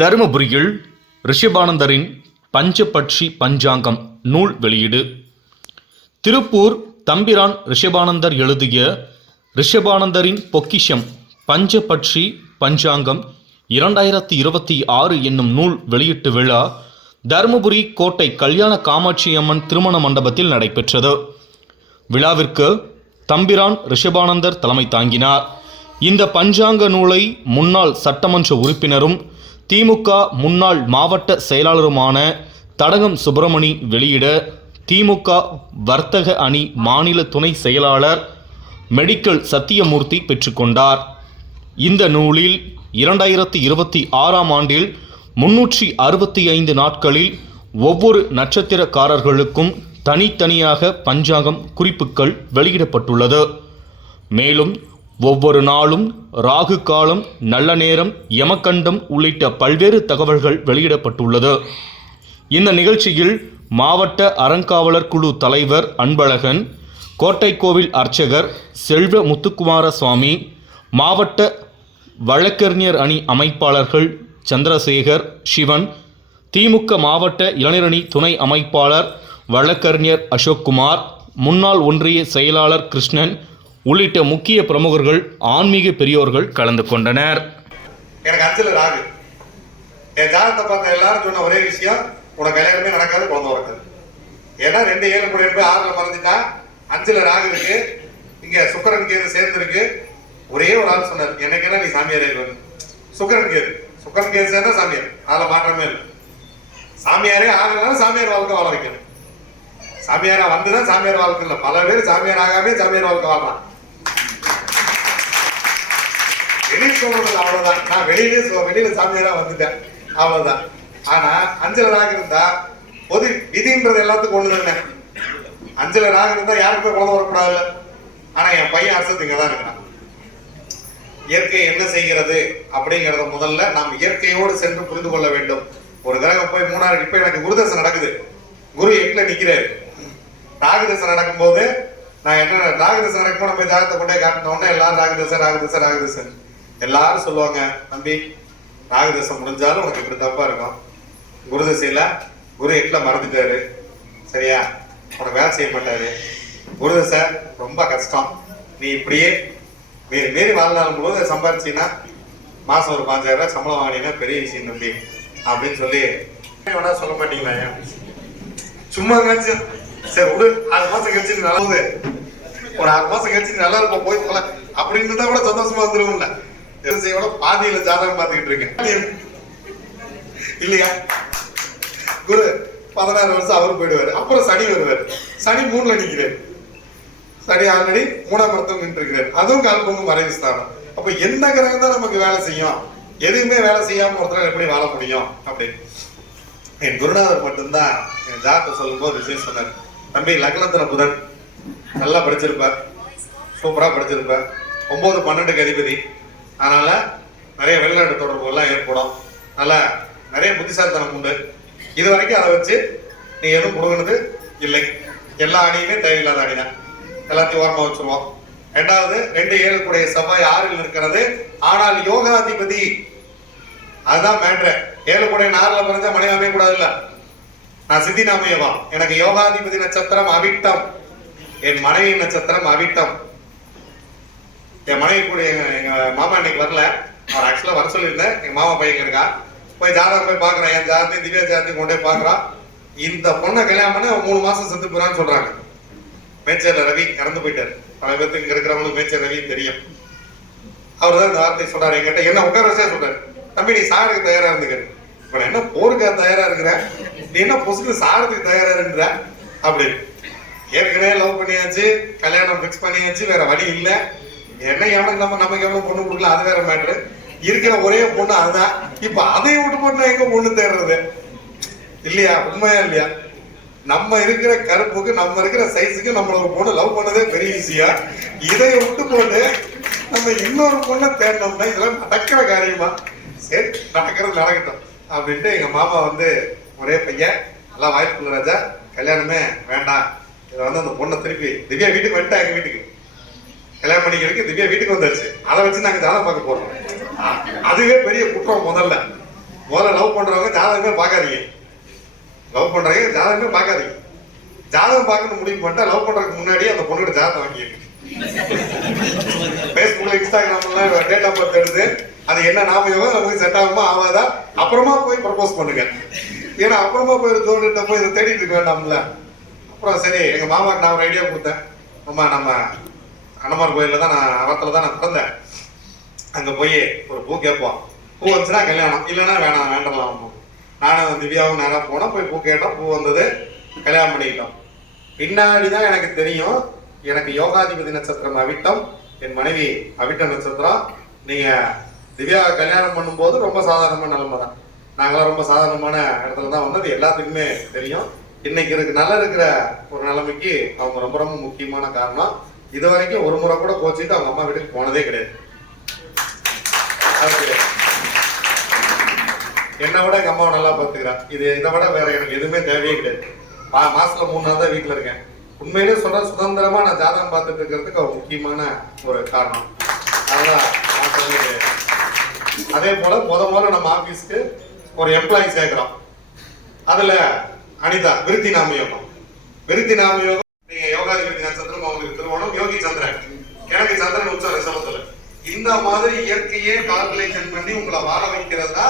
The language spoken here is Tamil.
தருமபுரியில் ரிஷபானந்தரின் பஞ்சபட்சி பஞ்சாங்கம் நூல் வெளியீடு. திருப்பூர் தம்பிரான் ரிஷபானந்தர் எழுதிய ரிஷபானந்தரின் பொக்கிஷம் பஞ்சபட்சி பஞ்சாங்கம் 2026 என்னும் நூல் வெளியீட்டு விழா தருமபுரி கோட்டை கல்யாண காமாட்சியம்மன் திருமண மண்டபத்தில் நடைபெற்றது. விழாவிற்கு தம்பிரான் ரிஷபானந்தர் தலைமை தாங்கினார். இந்த பஞ்சாங்க நூலை முன்னாள் சட்டமன்ற உறுப்பினரும் திமுக முன்னாள் மாவட்ட செயலாளருமான தடகம் சுப்பிரமணி வெளியிட, திமுக வர்த்தக அணி மாநில துணை செயலாளர் மெடிக்கல் சத்தியமூர்த்தி பெற்றுக்கொண்டார். இந்த நூலில் 2026 ஆண்டில் 365 நாட்களில் ஒவ்வொரு நட்சத்திரக்காரர்களுக்கும் தனித்தனியாக பஞ்சாங்கம் குறிப்புகள் வெளியிடப்பட்டுள்ளது. மேலும் ஒவ்வொரு நாளும் ராகு காலம், நல்ல நேரம், யமகண்டம் உள்ளிட்ட பல்வேறு தகவல்கள் வெளியிடப்பட்டுள்ளது. இந்த நிகழ்ச்சியில் மாவட்ட அறங்காவலர் குழு தலைவர் அன்பழகன், கோட்டை கோவில் அர்ச்சகர் செல்வ முத்துக்குமார சுவாமி, மாவட்ட வழக்கறிஞர் அணி அமைப்பாளர்கள் சந்திரசேகர், சிவன், திமுக மாவட்ட இளைஞரணி துணை அமைப்பாளர் வழக்கறிஞர் அசோக்குமார், முன்னாள் ஒன்றிய செயலாளர் கிருஷ்ணன் உள்ளிட்ட முக்கிய பிரமுகர்கள், ஆன்மீக பெரியோர்கள் கலந்து கொண்டனர். எனக்கு அஞ்சல ராகு, என் ஜாதகத்தை பார்த்த எல்லாரும் சொன்ன ஒரே விஷயம், உனக்கு கல்யாணமே நடக்காது, குழந்தை உறக்காது. ஏன்னா 2 7 கூட போய் 6ல் மறந்துட்டா, 5ல் ராகு இருக்கு, இங்க சுக்கரன் கேது சேர்ந்து இருக்கு. ஒரே ஒரு ஆள் சொன்னார், எனக்கு நீ சாமியார் ஆயிடுவாரு. சுக்கரன் கேது சேர்ந்தா சாமியார், அதில் மாற்றமே இல்லை. சாமியாரே ஆகலாம், சாமியார் வாழ்க்கை வாழ வைக்கணும். சாமியாரா வந்துதான் சாமியார் வாழ்க்கை இல்லை, பல பேர் சாமியார் ஆகாமே சாமியார் வாழ்க்கை வாழலாம். வெளியே சொல்றது அவ்வளவுதான், நான் வெளியில சாமியாரா வந்துட்டேன், அவ்வளவுதான். ஆனா 5ல் ராகு இருந்தா பொது விதின்றது எல்லாத்துக்கும் ஒண்ணுதானே. 5ல் ராகு இருந்தா யாருக்குமே குழந்தை வரக்கூடாது. ஆனா என் பையன் அரசு இங்கதான் இருக்கிறான். இயற்கை என்ன செய்கிறது அப்படிங்கறத முதல்ல நாம் இயற்கையோடு சென்று புரிந்து கொள்ள வேண்டும். ஒரு கிரகம் போய் 3 இப்ப எனக்கு குருதசை நடக்குது, குரு 8ல் நிக்கிறாரு. ராகுதசை நடக்கும் போது நான் என்ன, ராகுதசை நடக்கும்போது நம்ம ஜாதகத்தை கொண்டே காட்டினோடனே எல்லாரும் ராகுதசை எல்லாரும் சொல்லுவாங்க, தம்பி ராகுதசை முடிஞ்சாலும் உனக்கு இப்படி தப்பா இருக்கும். குருதசையில குரு 8ல் மறந்துட்டாரு, சரியா, உனக்கு வேலை செய்ய மாட்டாரு. குருதசை ரொம்ப கஷ்டம், நீ இப்படியே மீறி வாழ்நாள் முழுவதும் சம்பாதிச்சீங்கன்னா மாசம் ஒரு 5000 ரூபாய் சம்பளம் வாங்கினீங்கன்னா பெரிய விஷயம் தம்பி அப்படின்னு சொல்லி வேணா சொல்ல மாட்டீங்களா? சும்மா சரி விடு, 6 மாசம் கழிச்சு நல்லது, ஒரு 6 மாசம் கழிச்சு நல்லா இருப்போம், போய் போல அப்படின்னு கூட சந்தோஷமா வந்துருவோம்ல. பாதியில ஜாதகம் பார்த்துக்கிட்டு இருக்கேன் இல்லையா. குரு 16 வருஷம் அவரு போயிடுவாரு. அப்புறம் சனி வருவாரு, சனி 3ல் நிற்கிறாரு. சனி ஆல்ரெடி 3ஆம் இடத்துல நின்று இருக்கிறார், அதுவும் கால் பொங்கு மறைவு ஸ்தானம். அப்ப எந்த கிரகம் தான் நமக்கு வேலை செய்யும்? எதுவுமே வேலை செய்யாம ஒருத்தர் எப்படி வாழ முடியும் அப்படின்னு என் குருநாதர் மட்டும்தான் என் ஜாதகத்தை சொல்லும் போது விஷயம் சொன்னார். தம்பி லக்னத்துல புதன் நல்லா படிச்சிருப்பார், சூப்பரா படிச்சிருப்பார், 9 12க்கு அதிபதி. அதனால நிறைய வெளிநாட்டு தொடர்பு எல்லாம் ஏற்படும், நல்லா நிறைய புத்திசாலித்தனம் உண்டு. இது வரைக்கும் அதை வச்சு நீ எதுவும் கொடுக்கணுது இல்லை, எல்லா அணியுமே தேவையில்லாத அணிதான், எல்லாத்தையும் ஓரமா வச்சுருவோம். 2வது 2 7 கூடிய செவ்வாய் 6ல் இருக்கிறது, ஆனால் யோகாதிபதி அதுதான் மேட்ரு. 7 கூடிய 4ல் பிறந்தா மனைவி அமைய கூடாது இல்ல, நான் சித்தி நாமையவா. எனக்கு யோகாதிபதி நட்சத்திரம் அவிட்டம், என் மனைவி நட்சத்திரம் அவிட்டம். என் மனைவி கூட எங்க மாமா இன்னைக்கு வரல, அவர் ஆக்சுவலா வர சொல்லியிருந்தேன். எங்க மாமா பையன் இருக்கா, போய் ஜாதகம் போய் பாக்குறேன், என் ஜாதகத்தையும் திவ்யா ஜாதகத்தையும் கொண்டே பாக்குறான். இந்த பொண்ணை கல்யாணம் பண்ண 3 மாசம் செத்து போறான்னு சொல்றாங்க. மேச்சேர்ல ரவி இறந்து போயிட்டாரு. பல பேருக்கு இங்க இருக்கிறவங்களுக்கு மேச்சேர் ரவி தெரியும். அவர் தான் இந்த வார்த்தை சொல்றாரு என்கிட்ட. என்ன உட்கார வச்சா சொல்றாரு, தம்பி நீ சாருக்கு தயாரா இருந்துக்காரு. இப்ப என்ன போருக்கா தயாரா இருக்கிற, நீ என்ன பொசுக்கு சாரத்துக்கு தயாரா இருக்கிற அப்படின்னு. ஏற்கனவே லவ் பண்ணியாச்சு, கல்யாணம் பிக்ஸ் பண்ணியாச்சு, வேற வழி இல்ல. என்ன எவனுக்கு நமக்கு எவ்வளவு பொண்ணு கொடுக்கலாம், அது வேற மேட்ரு. இருக்கிற ஒரே பொண்ணு அதுதான். இப்ப அதை விட்டு போட்டு எங்க பொண்ணு தேடுறது இல்லையா? உண்மையா இல்லையா? நம்ம இருக்கிற கருப்புக்கு, நம்ம இருக்கிற சைஸுக்கு நம்மள ஒரு பொண்ணு லவ் பண்ணதே பெரிய ஈஸியா. இதை விட்டு போட்டு நம்ம இன்னொரு பொண்ணை தேடணும்னா இதெல்லாம் நடக்கிற காரியமா? சரி நடக்கிறது நடக்கட்டும் அப்படின்ட்டு எங்க மாமா வந்து ஒரே பையன், நல்லா வாய்ப்பு ராஜா, கல்யாணமே வேண்டாம், இதை வந்து அந்த பொண்ணை திருப்பி திவ்யா வீட்டுக்கு வந்துட்டா, எங்க வீட்டுக்கு கல்யாணம் பண்ணிக்கிறதுக்கு திவ்யா வீட்டுக்கு வந்துருச்சு. அதை வச்சு நாங்க ஜாதகம் பார்க்க போறோம். அதுவே பெரிய குற்றம் முதல்ல. முதல்ல லவ் பண்றவங்க ஜாதகமே பார்க்காதீங்க. லவ் பண்றவங்க ஜாதகமே பார்க்காதீங்க. ஜாதகம் பார்க்கணும் முடிவு பண்ணிட்டா லவ் பண்றதுக்கு முன்னாடியே அந்த பொண்ணுகிட்ட ஜாதகம் வாங்கிடுங்க. பேஸ்புக்ல இன்ஸ்டாகிராம்ல டேட் ஆஃப் பர்த் எடுத்து அது என்ன ஞாபகம் நமக்கு செட் ஆகுமா ஆகாதா அப்புறமா போய் ப்ரப்போஸ் பண்ணுங்க. ஏன்னா அப்புறமா போய் ஜோடிட்ட போய் இதை தேடிட்டு இருக்க வேண்டாம்ல. அப்புறம் சரி எங்க மாமாக்கு நான் ஒரு ஐடியா கொடுத்தேன். அம்மா நம்ம அண்ணமார் கோயில்ல தான் நான் அவத்துல தான் நான் பிறந்தேன். அங்க போய் ஒரு பூ கேட்போம். பூ வந்துச்சுன்னா கல்யாணம், இல்லைன்னா வேணாம் வேண்டலாம். நானும் திவ்யாவும் நேராக போனோம். போய் பூ கேட்டோம், பூ வந்தது, கல்யாணம் பண்ணிக்கிட்டோம். பின்னாடிதான் எனக்கு தெரியும் எனக்கு யோகாதிபதி நட்சத்திரம் அவிட்டம், என் மனைவி அவிட்ட நட்சத்திரம். நீங்க திவ்யா கல்யாணம் பண்ணும்போது ரொம்ப சாதாரணமான நிலைமை தான். நாங்களாம் ரொம்ப சாதாரணமான இடத்துல தான் வந்தது, எல்லாத்துக்குமே தெரியும். இன்னைக்கு நல்லா இருக்கிற ஒரு நிலைமைக்கு அவங்க ரொம்ப ரொம்ப முக்கியமான காரணம். இது வரைக்கும் ஒரு முறை கூட கோச்சிட்டு அவங்க அம்மா வீட்டுக்கு போனதே கிடையாது. என்னை விட எங்க அம்மாவை நல்லா பார்த்துக்கிறா. இதை விட வேற எனக்கு எதுவுமே தேவையே கிடையாது. மாசத்துல 3 நாள் தான் வீட்டுல இருக்கேன். உண்மையிலே சொல்ற சுதந்திரமா நான் ஜாதகம் பார்த்துட்டு இருக்கிறதுக்கு ஒரு முக்கியமான ஒரு காரணம். அதெல்லாம் அதே போல முதல்ல நம்ம ஆபீஸ்க்கு ஒரு எம்ப்ளாயி சேர்க்கிறோம். அதுல அனிதா விருத்தி நாமயோகம். விருத்தி நாமயோகம் நீங்க யோகாதிபதி நட்சத்திரம், அவங்களுக்கு திருவோணம், யோகி சந்திரன், எனக்கு சந்திரன் உச்ச ரிஷபத்துல. இந்த மாதிரி இயற்கையே கால்குலேஷன் பண்ணி உங்களை வாழ வைக்கிறதா